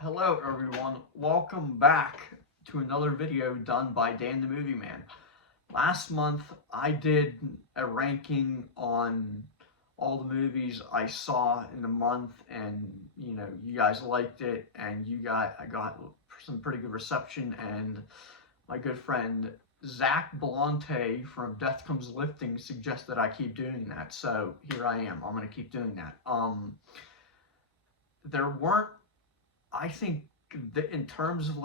Hello everyone, welcome back to another video done by Dan the Movie Man. Last month I did a ranking on all the movies I saw in the month, and you guys liked it, and I got some pretty good reception, and my good friend Zach Belante from Death Comes Lifting suggested I keep doing that. So here I am. I'm gonna keep doing that. There weren't I think in terms of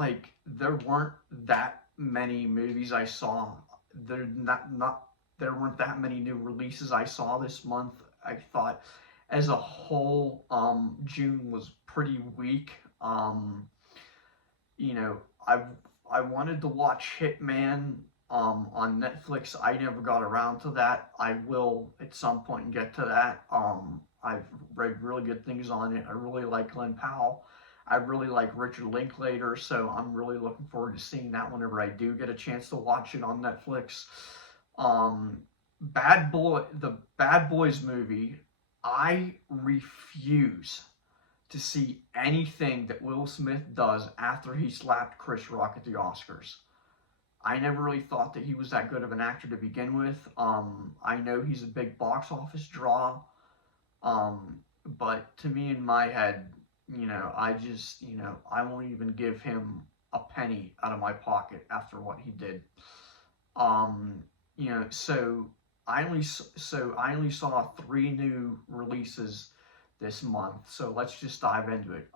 there weren't that many movies I saw. There not there weren't that many new releases I saw this month. I thought as a whole, June was pretty weak. You know, I I wanted to watch Hitman on Netflix. I never got around to that. I will at some point get to that. I've read really good things on it. I really like Glenn Powell. I really like Richard Linklater, so I'm really looking forward to seeing that whenever I do get a chance to watch it on Netflix. The Bad Boys movie, I refuse to see anything that Will Smith does after he slapped Chris Rock at the Oscars. I never really thought that he was that good of an actor to begin with. I know he's a big box office draw, but to me, in my head, I won't even give him a penny out of my pocket after what he did. Um, I only saw three new releases this month. So let's just dive into it.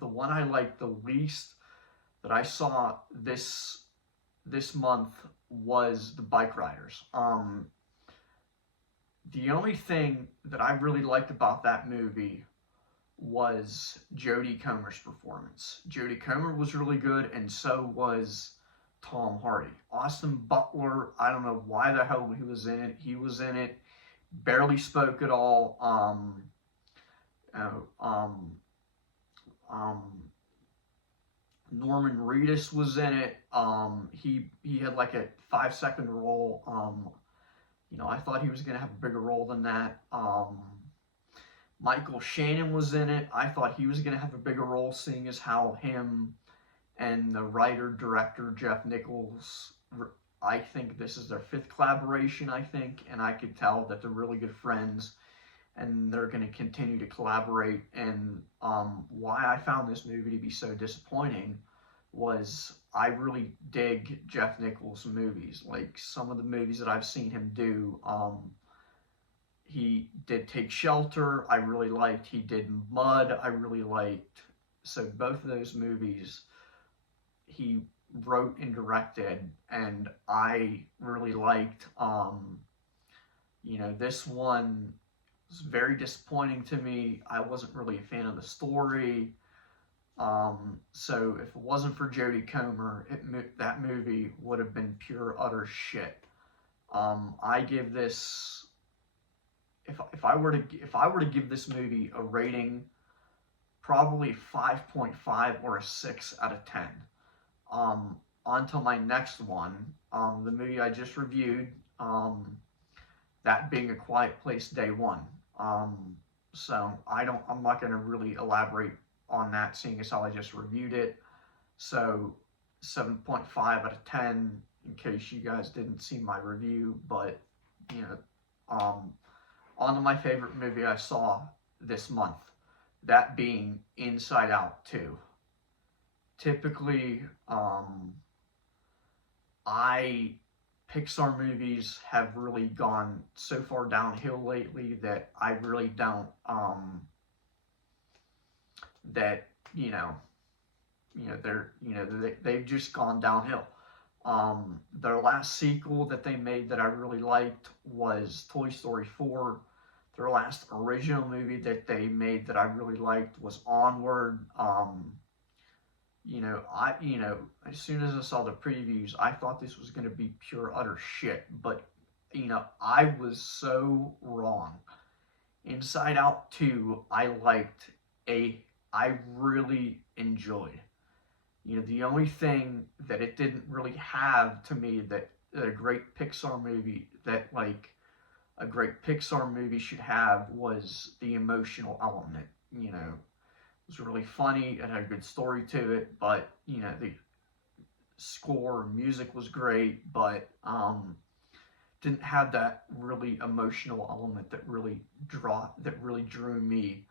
The one I liked the least that I saw this month was The Bike Riders. The only thing that I really liked about that movie was Jodie Comer's performance. Jodie Comer was really good, and so was Tom Hardy. Austin Butler, I don't know why the hell he was in it. He was in it, barely spoke at all. Uh, um, um, Norman Reedus was in it. He had like a 5 second role. I thought he was gonna have a bigger role than that. Michael Shannon was in it. I thought he was gonna have a bigger role, seeing as how him and the writer director Jeff Nichols. I think this is their fifth collaboration. I think, and I could tell that they're really good friends, and they're going to continue to collaborate. And why I found this movie to be so disappointing was I really dig Jeff Nichols' movies. Like some of the movies that I've seen him do, he did Take Shelter. I really liked. He did Mud. I really liked. So both of those movies, he wrote and directed, and I really liked. This one was very disappointing to me. I wasn't really a fan of the story. So if it wasn't for Jodie Comer, that movie would have been pure utter shit. I give this if I were to give this movie a rating, probably 5.5 or a 6 out of 10. On to my next one, the movie I just reviewed, that being A Quiet Place Day One. I'm not going to really elaborate on that, seeing as how I just reviewed it. So 7.5 out of 10, in case you guys didn't see my review. But you know, on to my favorite movie I saw this month, that being Inside Out 2. Typically, I Pixar movies have really gone so far downhill lately that I really don't that they've just gone downhill. Their last sequel that they made that I really liked was Toy Story 4. Their last original movie that they made that I really liked was Onward. As soon as I saw the previews, I thought this was going to be pure utter shit. But I was so wrong. Inside Out 2, I really enjoyed. The only thing that it didn't really have to me that a great Pixar movie should have was the emotional element. was really funny. It had a good story to it, but you know, the score and music was great, but didn't have that really emotional element that really drew me.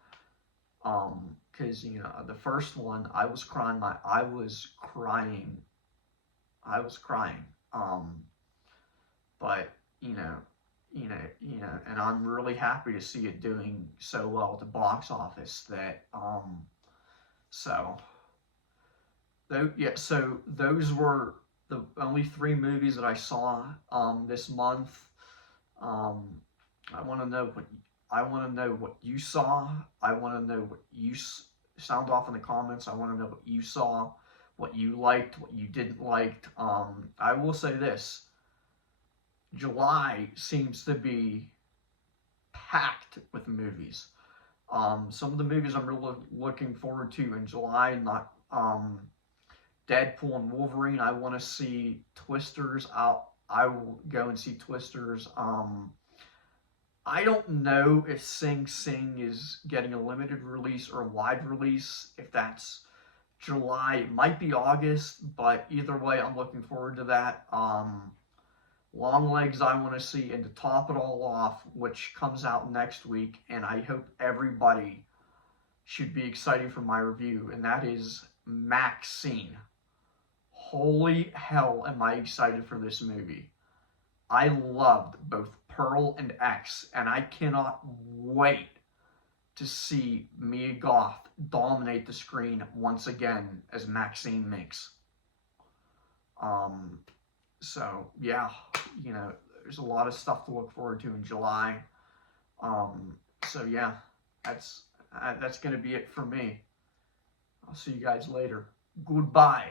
Because you know, the first one, I was crying. But and I'm really happy to see it doing so well at the box office. So so those were the only three movies that I saw this month. Um, I want to know what you saw. I want to know what you sound off in the comments. I want to know what you saw, what you liked, what you didn't like. I will say this: July seems to be packed with movies. Some of the movies I'm really looking forward to in July, not Deadpool and Wolverine. I want to see Twisters out. I will go and see Twisters. I don't know if Sing Sing is getting a limited release or a wide release. If that's July, it might be August, but either way, I'm looking forward to that. Longlegs I want to see, and to top it all off, which comes out next week, and I hope everybody should be excited for my review, and that is Maxine. Holy hell am I excited for this movie. I loved both Pearl and X, and I cannot wait to see Mia Goth dominate the screen once again as Maxine Minx. So yeah, you know, there's a lot of stuff to look forward to in July. So yeah, that's gonna be it for me. I'll see you guys later. Goodbye.